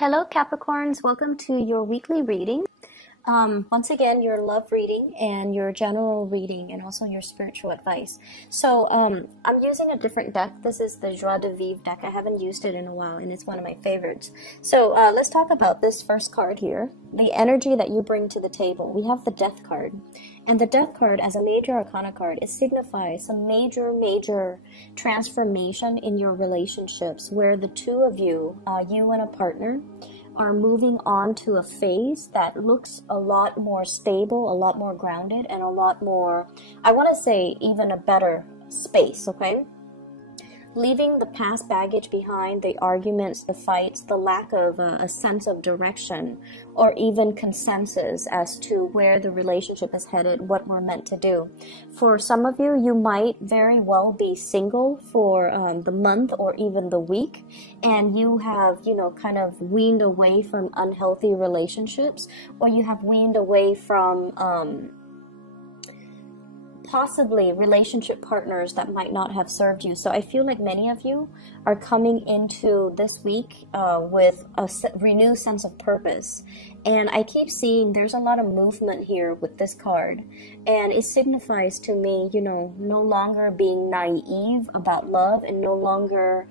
Hello Capricorns, welcome to your weekly reading. Once again, your love reading and your general reading and also your spiritual advice. So I'm using a different deck. This is the Joie de Vivre deck. I haven't used it in a while and it's one of my favorites. So let's talk about this first card here. The energy that you bring to the table. We have the Death card. And the Death card as a major arcana card, it signifies some major transformation in your relationships where the two of you, you and a partner, are moving on to a phase that looks a lot more stable, a lot more grounded, and a lot more, I want to say, even a better space, okay? Leaving the past baggage behind, the arguments, the fights, the lack of a sense of direction, or even consensus as to where the relationship is headed, what we're meant to do. For some of you, you might very well be single for the month or even the week, and you have, kind of weaned away from unhealthy relationships, or you have weaned away from possibly relationship partners that might not have served you. So I feel like many of you are coming into this week with a renewed sense of purpose. And I keep seeing there's a lot of movement here with this card. And it signifies to me, no longer being naive about love and no longer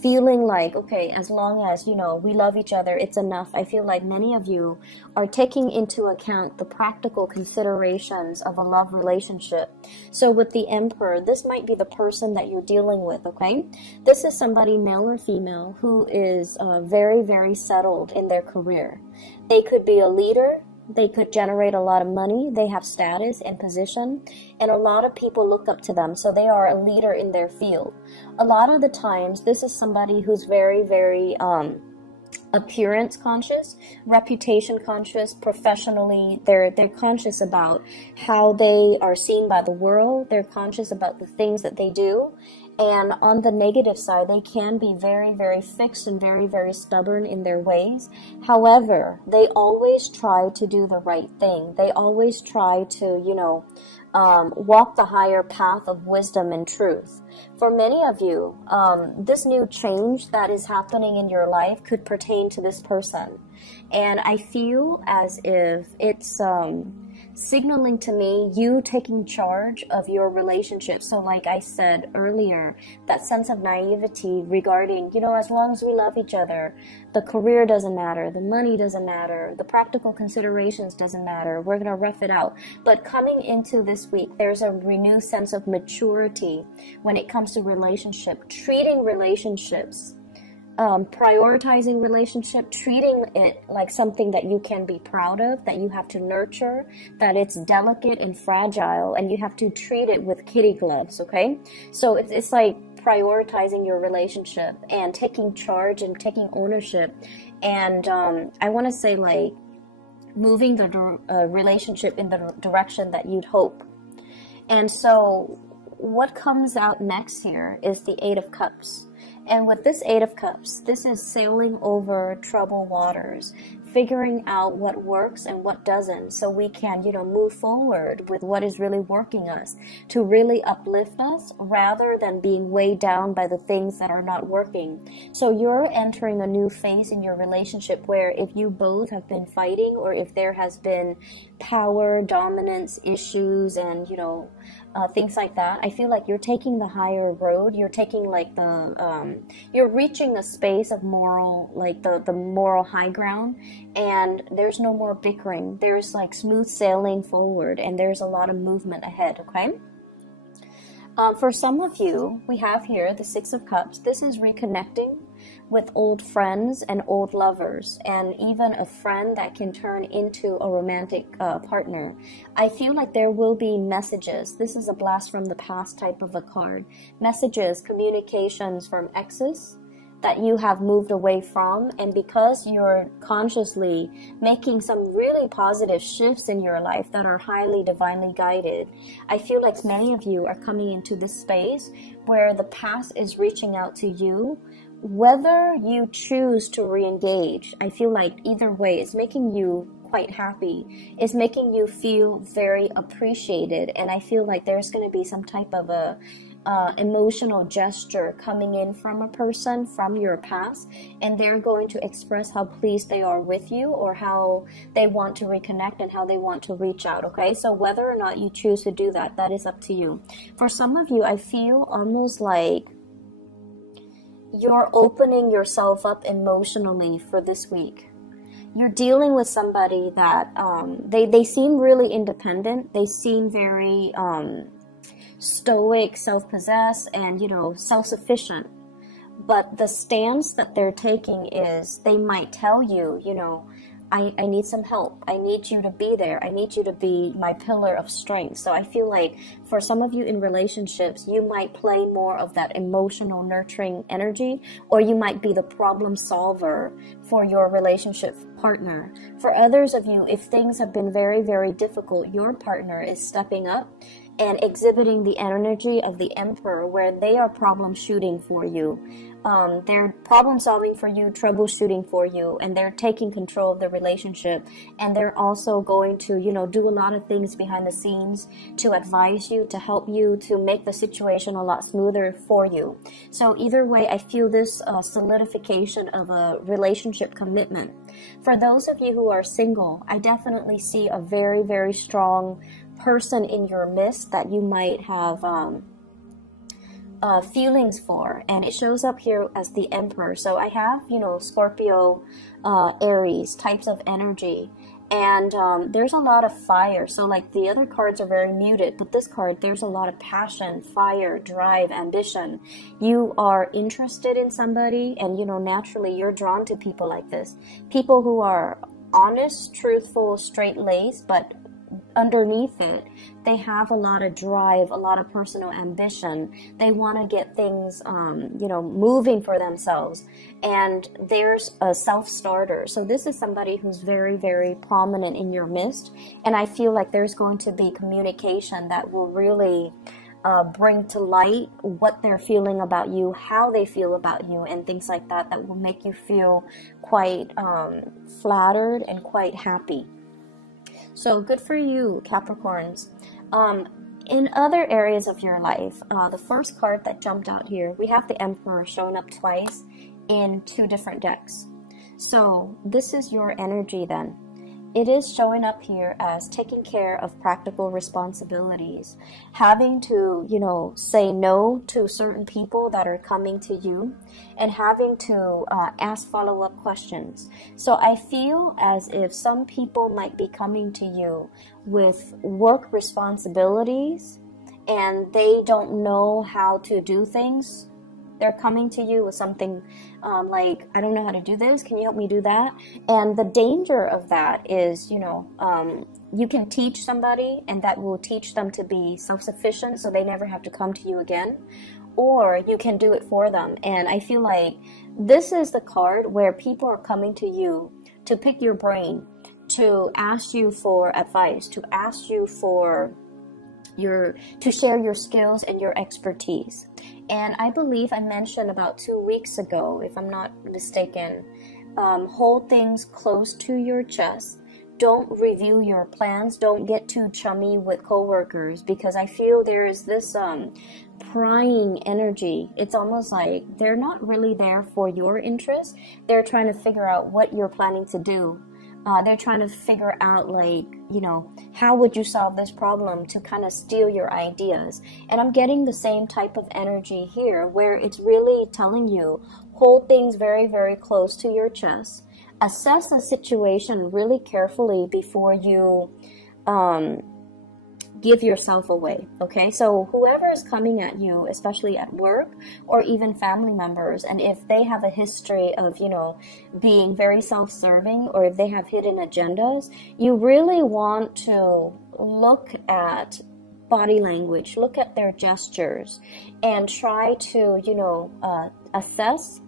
feeling like, okay, as long as, we love each other, it's enough. I feel like many of you are taking into account the practical considerations of a love relationship. So with the Emperor, this might be the person that you're dealing with, okay? This is somebody, male or female, who is very settled in their career. They could be a leader. They could generate a lot of money. They have status and position, and a lot of people look up to them. So they are a leader in their field. A lot of the times, this is somebody who's very appearance conscious, reputation conscious, professionally. They're conscious about how they are seen by the world. They're conscious about the things that they do. And on the negative side, they can be very fixed and very stubborn in their ways. However, they always try to do the right thing. They always try to, walk the higher path of wisdom and truth. For many of you, this new change that is happening in your life could pertain to this person. And I feel as if it's signaling to me you taking charge of your relationship. So like I said earlier, that sense of naivety regarding, as long as we love each other, the career doesn't matter, the money doesn't matter, the practical considerations doesn't matter, we're gonna rough it out. But coming into this week, there's a renewed sense of maturity when it comes to relationship, treating relationships, prioritizing relationship, treating it like something that you can be proud of, that you have to nurture, that it's delicate and fragile, and you have to treat it with kitty gloves, okay? So it's like prioritizing your relationship and taking charge and taking ownership. And I want to say, like, moving the relationship in the direction that you'd hope. And so what comes out next here is the Eight of Cups. And with this Eight of Cups, this is sailing over troubled waters, figuring out what works and what doesn't, so we can, move forward with what is really working us, to really uplift us rather than being weighed down by the things that are not working. So you're entering a new phase in your relationship where if you both have been fighting, or if there has been power, dominance issues, and, things like that, I feel like you're taking the higher road. You're taking like you're reaching a space of moral, like the moral high ground, and there's no more bickering. There's like smooth sailing forward, and there's a lot of movement ahead, okay? For some of you, we have here the Six of Cups. This is reconnecting with old friends and old lovers, and even a friend that can turn into a romantic partner. I feel like there will be messages. This is a blast from the past type of a card. Messages, communications from exes that you have moved away from, and because you're consciously making some really positive shifts in your life that are highly divinely guided, I feel like many of you are coming into this space where the past is reaching out to you. Whether you choose to re-engage, I feel like either way, it's making you quite happy. It's making you feel very appreciated, and I feel like there's going to be some type of a emotional gesture coming in from a person from your past, and they're going to express how pleased they are with you, or how they want to reconnect and how they want to reach out. Okay, so whether or not you choose to do that, that is up to you. For some of you, I feel almost like you're opening yourself up emotionally for this week. You're dealing with somebody that they seem really independent. They seem very stoic, self-possessed, and, you know, self-sufficient. But the stance that they're taking is, they might tell you, you know, I need some help. I need you to be there. I need you to be my pillar of strength. So I feel like for some of you in relationships, you might play more of that emotional nurturing energy, or you might be the problem solver for your relationship partner. For others of you, if things have been very, very difficult, your partner is stepping up and exhibiting the energy of the Emperor, where they are problem shooting for you. They're problem solving for you, troubleshooting for you, and they're taking control of the relationship. And they're also going to, you know, do a lot of things behind the scenes to advise you, to help you, to make the situation a lot smoother for you. So either way, I feel this solidification of a relationship commitment. For those of you who are single, I definitely see a very, very strong person in your midst that you might have feelings for, and it shows up here as the Emperor. So I have, you know, Scorpio, Aries types of energy, and there's a lot of fire. So like the other cards are very muted, but this card, there's a lot of passion, fire, drive, ambition. You are interested in somebody, and, you know, naturally you're drawn to people like this, people who are honest, truthful, straight-laced, but underneath it, they have a lot of drive, a lot of personal ambition. They want to get things, you know, moving for themselves. And there's a self-starter. So this is somebody who's very, very prominent in your midst. And I feel like there's going to be communication that will really bring to light what they're feeling about you, how they feel about you, and things like that, that will make you feel quite flattered and quite happy. So good for you, Capricorns. In other areas of your life, the first card that jumped out here, we have the Emperor showing up twice in two different decks. So this is your energy then. It is showing up here as taking care of practical responsibilities, having to, you know, say no to certain people that are coming to you, and having to ask follow-up questions. So I feel as if some people might be coming to you with work responsibilities and they don't know how to do things. They're coming to you with something like, I don't know how to do this. Can you help me do that? And the danger of that is, you know, you can teach somebody and that will teach them to be self-sufficient so they never have to come to you again. Or you can do it for them. And I feel like this is the card where people are coming to you to pick your brain, to ask you for advice, to ask you for to share your skills and your expertise. And I believe I mentioned about 2 weeks ago, if I'm not mistaken, hold things close to your chest. Don't review your plans. Don't get too chummy with coworkers, because I feel there is this prying energy. It's almost like they're not really there for your interest. They're trying to figure out what you're planning to do. They're trying to figure out, like, you know, how would you solve this problem, to kind of steal your ideas. And I'm getting the same type of energy here, where it's really telling you, hold things very, very close to your chest. Assess the situation really carefully before you give yourself away, okay? So whoever is coming at you, especially at work or even family members, and if they have a history of, you know, being very self-serving, or if they have hidden agendas, you really want to look at body language, look at their gestures, and try to, you know, assess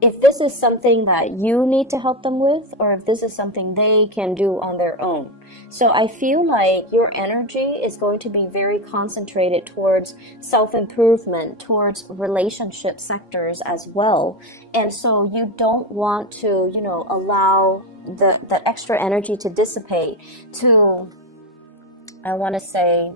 if this is something that you need to help them with, or if this is something they can do on their own. So I feel like your energy is going to be very concentrated towards self-improvement, towards relationship sectors as well. And so you don't want to, you know, allow the extra energy to dissipate to, I want to say,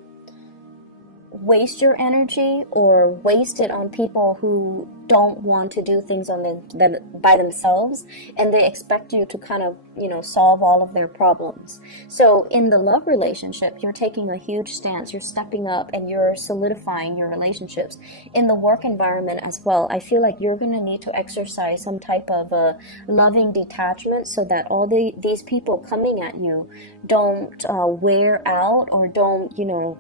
waste your energy or waste it on people who don't want to do things on them by themselves, and they expect you to kind of, you know, solve all of their problems. So in the love relationship, you're taking a huge stance, you're stepping up, and you're solidifying your relationships. In the work environment as well, I feel like you're going to need to exercise some type of a loving detachment so that all these people coming at you don't wear out or don't, you know,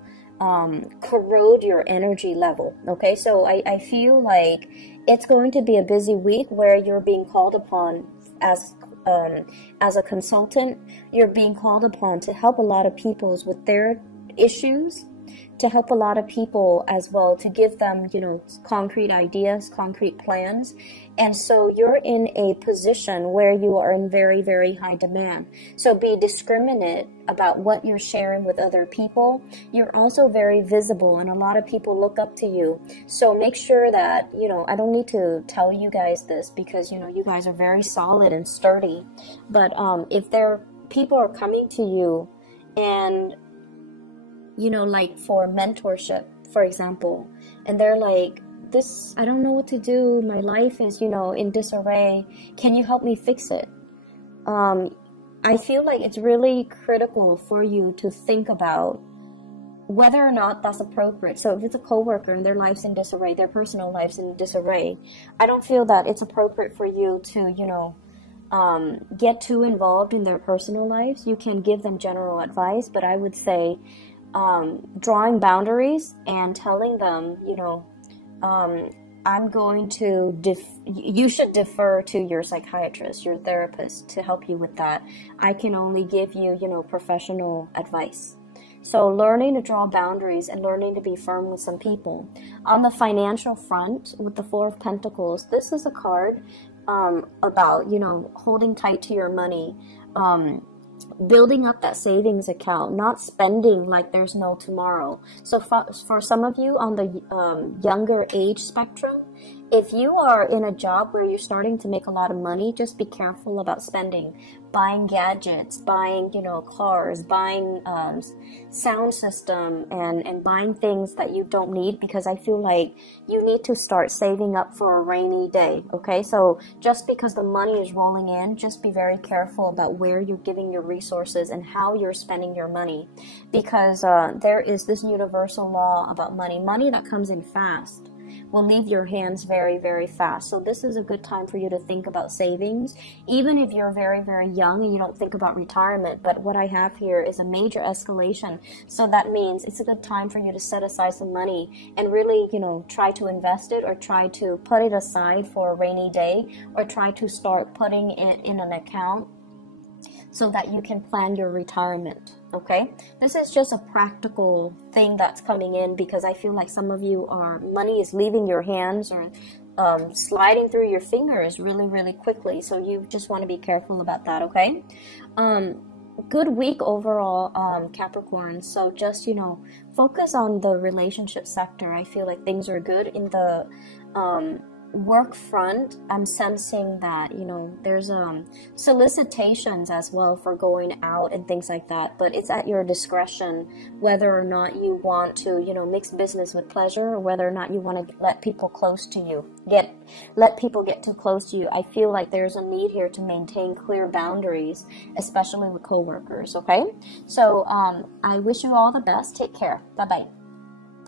corrode your energy level. Okay, so I feel like it's going to be a busy week where you're being called upon as a consultant. You're being called upon to help a lot of people with their issues, to help a lot of people as well, to give them, you know, concrete ideas, concrete plans. And so you're in a position where you are in very, very high demand. So be discriminate about what you're sharing with other people. You're also very visible, and a lot of people look up to you. So make sure that, you know, I don't need to tell you guys this because, you know, you guys are very solid and sturdy. But if people are coming to you and, you know, like for mentorship, for example, and they're like, this, I don't know what to do. My life is, you know, in disarray. Can you help me fix it? I feel like it's really critical for you to think about whether or not that's appropriate. So if it's a coworker and their life's in disarray, their personal life's in disarray, I don't feel that it's appropriate for you to, you know, get too involved in their personal lives. You can give them general advice, but I would say drawing boundaries and telling them, you know, I'm going to, you should defer to your psychiatrist, your therapist to help you with that. I can only give you, you know, professional advice. So learning to draw boundaries and learning to be firm with some people. On the financial front, with the Four of Pentacles, this is a card about, you know, holding tight to your money, building up that savings account, not spending like there's no tomorrow. So for some of you on the younger age spectrum, if you are in a job where you're starting to make a lot of money, just be careful about spending, buying gadgets, buying, you know, cars, buying sound system, and buying things that you don't need, because I feel like you need to start saving up for a rainy day. Okay, so just because the money is rolling in, just be very careful about where you're giving your resources and how you're spending your money, because there is this universal law about money. Money that comes in fast will leave your hands very, very fast. So this is a good time for you to think about savings, even if you're very, very young and you don't think about retirement. But what I have here is a major escalation. So that means it's a good time for you to set aside some money and really, you know, try to invest it, or try to put it aside for a rainy day, or try to start putting it in an account so that you can plan your retirement. Okay, this is just a practical thing that's coming in, because I feel like some of you money is leaving your hands or sliding through your fingers really, really quickly. So you just want to be careful about that. Okay, good week overall, Capricorn. So just, you know, focus on the relationship sector. I feel like things are good. In the work front, I'm sensing that, you know, there's solicitations as well for going out and things like that, but it's at your discretion whether or not you want to, you know, mix business with pleasure, or whether or not you want to let people close to you let people get too close to you. I feel like there's a need here to maintain clear boundaries, especially with coworkers. Okay, so I wish you all the best. Take care. Bye bye.